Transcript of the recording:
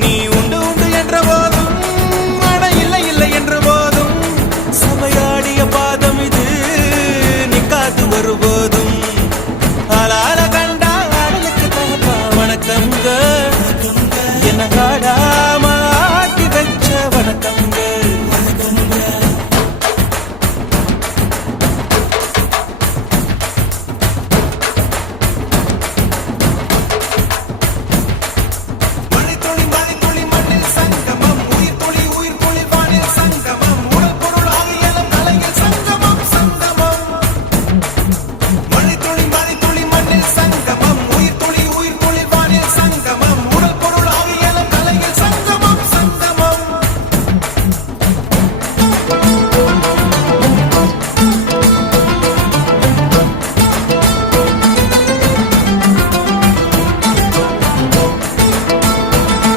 நீ உண்டு உண்டு என்ற போதும் அட இல்லை இல்லை என்ற போதும் சபையாடிய பாதம் இது நிக்காது ஒருபோதும் ஆளால கண்டா ஆடலுக்கு தகப்பா வணக்கங்க என்ன காடா